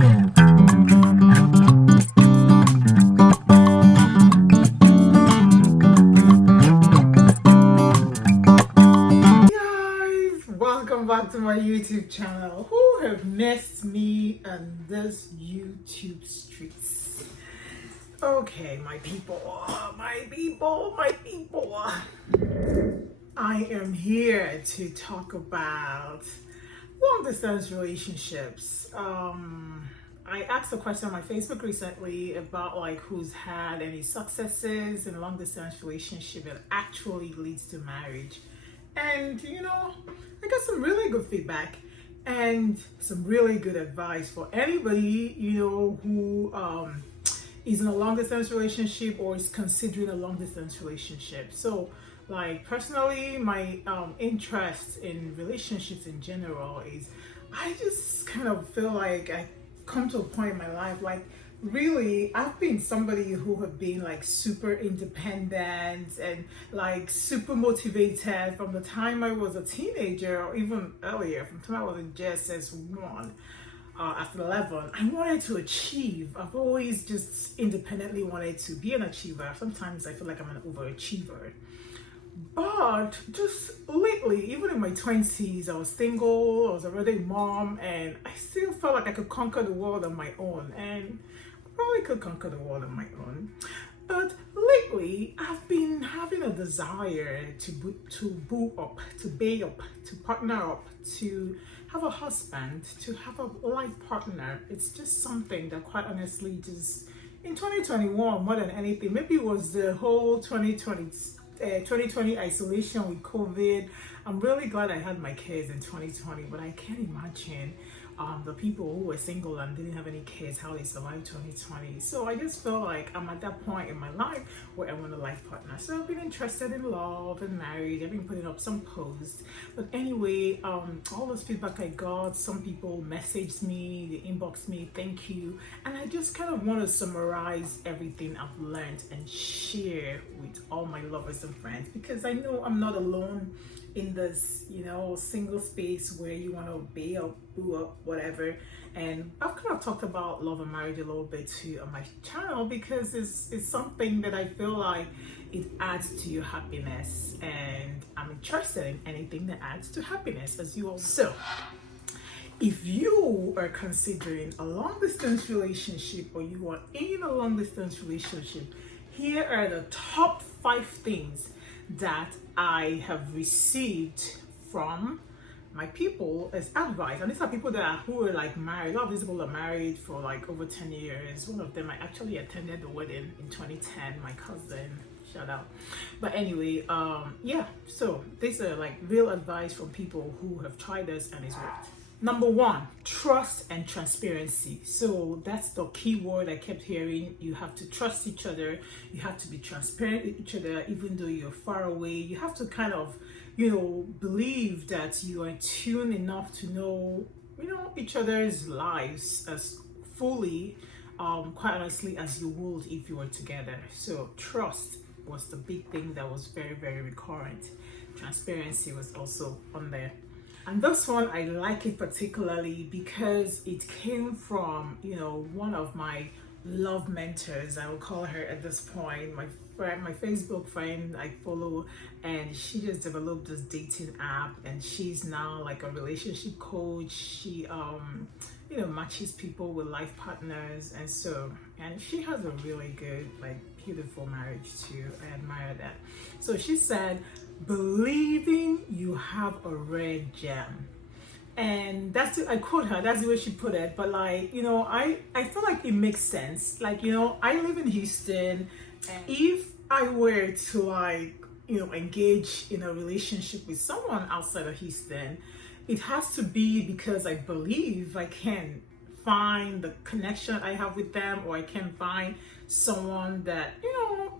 Welcome back to my YouTube channel. Who have missed me on this YouTube streets? Okay, my people, I am here to talk about long distance relationships. I asked a question on my Facebook recently about like who's had any successes in a long distance relationship that actually leads to marriage. And I got some really good feedback and some really good advice for anybody, who is in a long distance relationship or is considering a long distance relationship. So, like, personally, my interest in relationships in general is I just kind of feel like I come to a point in my life, like, really, I've been somebody who have been like super independent and like super motivated from the time I was a teenager or even earlier, from the time I was in JSS1. After 11, I wanted to achieve. I've always just independently wanted to be an achiever. Sometimes I feel like I'm an overachiever. But just lately, even in my 20s, I was single, I was already a mom, and I still felt like I could conquer the world on my own. And probably could conquer the world on my own. But lately, I've been having a desire to boo up, to bay up, to partner up, to have a husband, to have a life partner. It's just something that quite honestly just in 2021, more than anything, maybe it was the whole 2020 isolation with COVID. I'm really glad I had my kids in 2020, but I can't imagine the people who were single and didn't have any kids, how they survived 2020. So I just feel like I'm at that point in my life where I want a life partner. So I've been interested in love and marriage. I've been putting up some posts. But anyway, all this feedback I got, some people messaged me, they inboxed me, thank you. And I just kind of want to summarize everything I've learned and share with all my lovers and friends, because I know I'm not alone in this, single space where you want to be up, boo up, whatever. And I've kind of talked about love and marriage a little bit too on my channel, because it's something that I feel like it adds to your happiness, and I'm interested in anything that adds to happiness, as you all. So if you are considering a long distance relationship, or you are in a long distance relationship, here are the top 5 things that I have received from my people as advice. And these are people who are like married. A lot of these people are married for like over 10 years. One of them, I actually attended the wedding in 2010, my cousin, shout out. But anyway, yeah, so these are like real advice from people who have tried this and it's worked. Number 1, trust and transparency. So that's the key word I kept hearing. You have to trust each other. You have to be transparent with each other, even though you're far away. You have to kind of, believe that you are tuned enough to know, each other's lives as fully, quite honestly, as you would if you were together. So trust was the big thing that was very, very recurrent. Transparency was also on there. And this one, I like it particularly because it came from, one of my love mentors, I will call her at this point, my Facebook friend I follow, and she just developed this dating app, and she's now like a relationship coach. She, matches people with life partners, and she has a really good, like, beautiful marriage too. I admire that. So she said, believing you have a rare gem. And I quote her, that's the way she put it. But like, I feel like it makes sense. Like, I live in Houston, and if I were to like, engage in a relationship with someone outside of Houston, it has to be because I believe I can find the connection I have with them, or I can find someone that,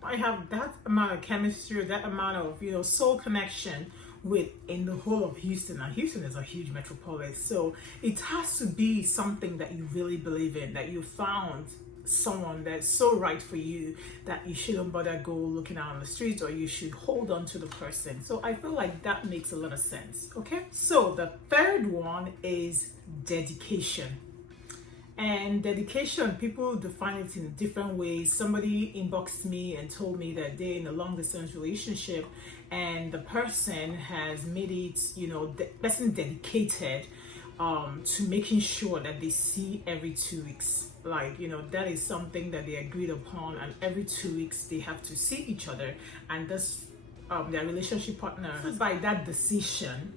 I have that amount of chemistry, or that amount of, soul connection with in the whole of Houston. Now, Houston is a huge metropolis, so it has to be something that you really believe in, that you found someone that's so right for you that you shouldn't bother go looking out on the streets, or you should hold on to the person. So I feel like that makes a lot of sense. Okay, so the third one is dedication. And dedication, people define it in different ways. Somebody inboxed me and told me that they're in a long distance relationship and the person has made it, the person dedicated to making sure that they see every 2 weeks. Like, that is something that they agreed upon, and every 2 weeks they have to see each other, and that's their relationship partner by that decision,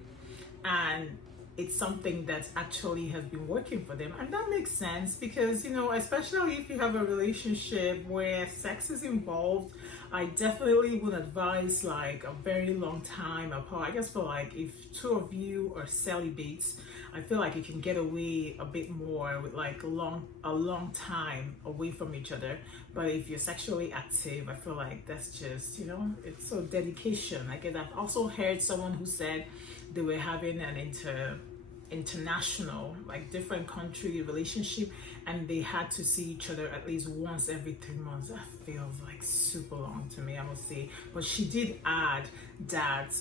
and it's something that actually has been working for them. And that makes sense because, especially if you have a relationship where sex is involved, I definitely would advise like a very long time apart. I guess for like if two of you are celibates, I feel like you can get away a bit more with like a long time away from each other. But if you're sexually active, I feel like that's just, it's so dedication. Like, I've also heard someone who said they were having an international, like different country relationship, and they had to see each other at least once every 3 months. That feels like super long to me, I must say. But she did add that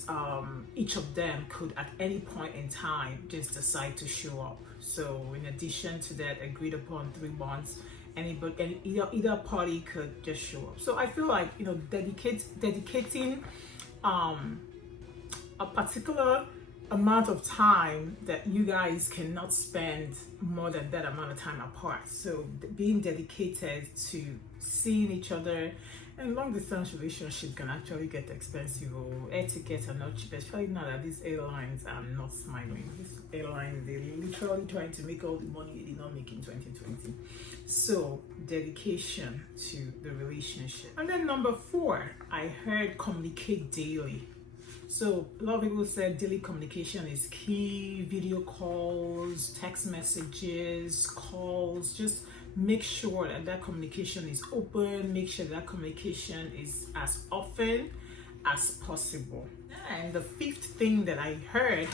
each of them could at any point in time just decide to show up. So in addition to that agreed upon 3 months, either party could just show up. So I feel like, dedicating a particular amount of time that you guys cannot spend more than that amount of time apart. So being dedicated to seeing each other. And long distance relationship can actually get expensive, or air tickets are not cheap, especially now that these airlines are not smiling. These airlines, they're literally trying to make all the money they did not make in 2020. So dedication to the relationship. And then number 4, I heard communicate daily. So a lot of people said daily communication is key. Video calls, text messages, calls, just make sure that communication is open. Make sure that communication is as often as possible. And the 5th thing that I heard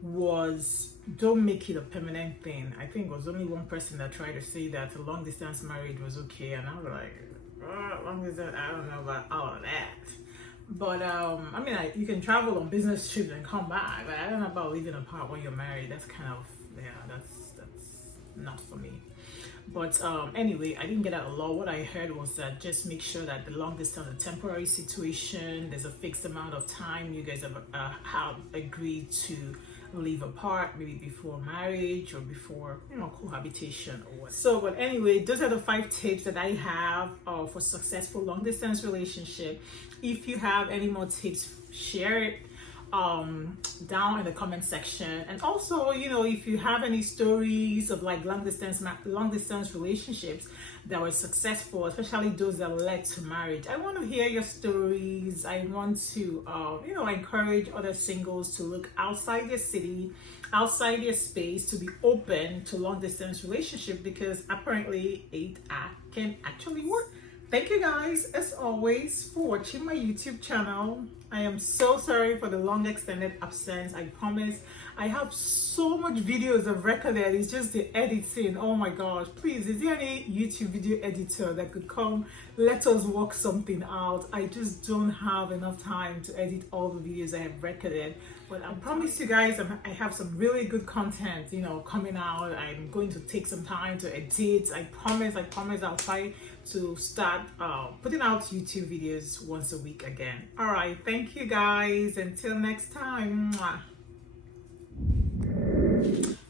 was don't make it a permanent thing. I think it was only one person that tried to say that a long distance marriage was okay, and I was like, long distance, I don't know about all of that. But you can travel on business trips and come back, but I don't know about living apart when you're married. That's kind of, that's not for me. But anyway, I didn't get out a lot. What I heard was that just make sure that the long distance is a temporary situation. There's a fixed amount of time you guys have agreed to live apart, maybe before marriage or before cohabitation or what. So, but anyway, those are the 5 tips that I have for successful long distance relationship. If you have any more tips, share it down in the comment section. And also, if you have any stories of like long distance relationships that were successful, especially those that led to marriage, I want to hear your stories. I want to encourage other singles to look outside their city, outside their space, to be open to long distance relationship, because apparently it can actually work. Thank you guys, as always, for watching my YouTube channel. I am so sorry for the long extended absence. I promise I have so much videos of recorded. It's just the editing. Oh my gosh, please, is there any YouTube video editor that could come let us work something out? I just don't have enough time to edit all the videos I have recorded. But I promise you guys I have some really good content coming out. I'm going to take some time to edit. I promise I'll try to start putting out YouTube videos once a week again. All right, thank you guys, until next time. Mwah.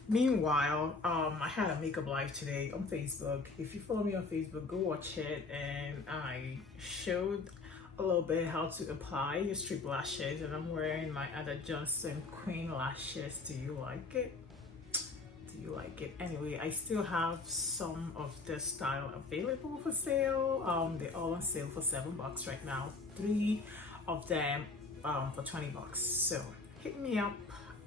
Meanwhile, I had a makeup live today on Facebook. If you follow me on Facebook, go watch it. And I showed a little bit how to apply your strip lashes, and I'm wearing my Ada Johnson Queen lashes. Do you like it? Do you like it? Anyway, I still have some of this style available for sale. They're all on sale for $7 right now. 3 of them for $20. So hit me up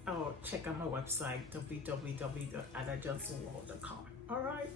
or check out my website www.adajohnsonworld.com. All right.